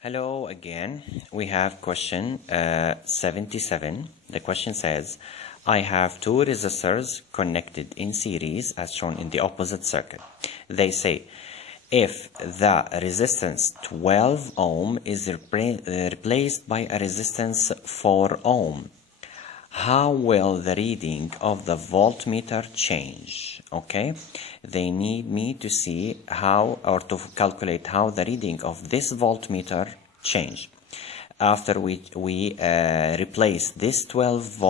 Hello again. We have question 77. The question says, I have two resistors connected in series as shown in the opposite circuit. They say, if the resistance 12 ohm is replaced by a resistance 4 ohm, how will the reading of the voltmeter change? Okay, they need me to see how, or to calculate how the reading of this voltmeter change after we replace this 12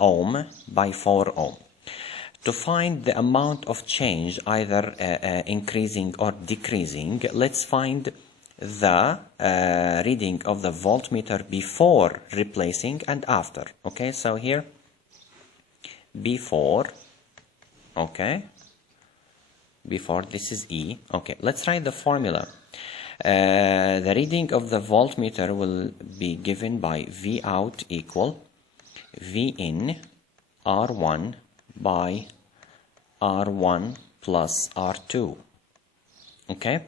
ohm by 4 ohm. To find the amount of change, either increasing or decreasing, let's find the reading of the voltmeter before replacing and after. Okay, so here before, okay, before, this is E. Okay, let's write the formula. The reading of the voltmeter will be given by V out equal V in R1 by R1 plus R2. Okay,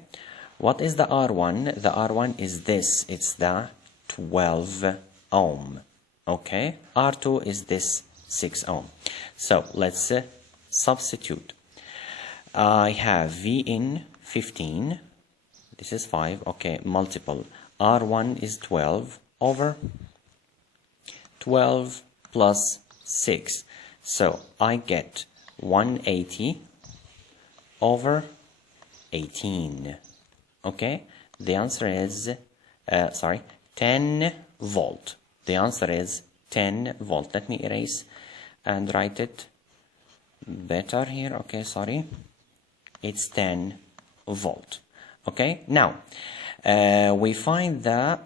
what is the R1? The R1 is this, it's the 12 ohm. Okay, R2 is this 6 ohm. So let's substitute. I have V in 15, this is 5, okay, multiple. R1 is 12 over 12 plus 6. So I get 180 over 18. Okay, the answer is, 10 volt. The answer is 10 volt. Let me erase and write it better here. Okay, sorry. It's 10 volt. Okay, now we find the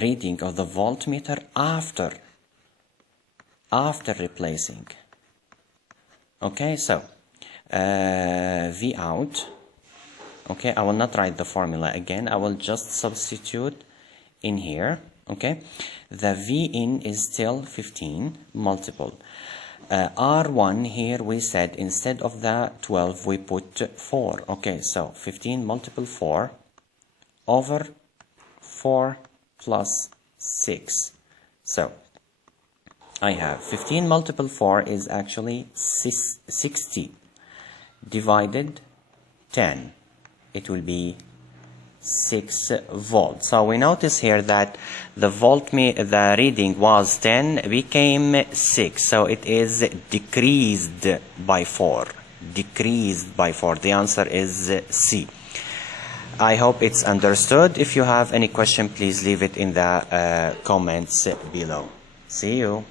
reading of the voltmeter after replacing. Okay, so V out. Okay, I will not write the formula again. I will just substitute in here. Okay, the V in is still 15 multiple. R1 here we said instead of the 12 we put 4. Okay, so 15 multiple 4 over 4 plus 6. So I have 15 multiple 4 is actually 60 divided 10. It will be 6 volts. So we notice here that the the reading was 10, became 6. So it is decreased by 4. Decreased by 4. The answer is C. I hope it's understood. If you have any question, please leave it in the comments below. See you.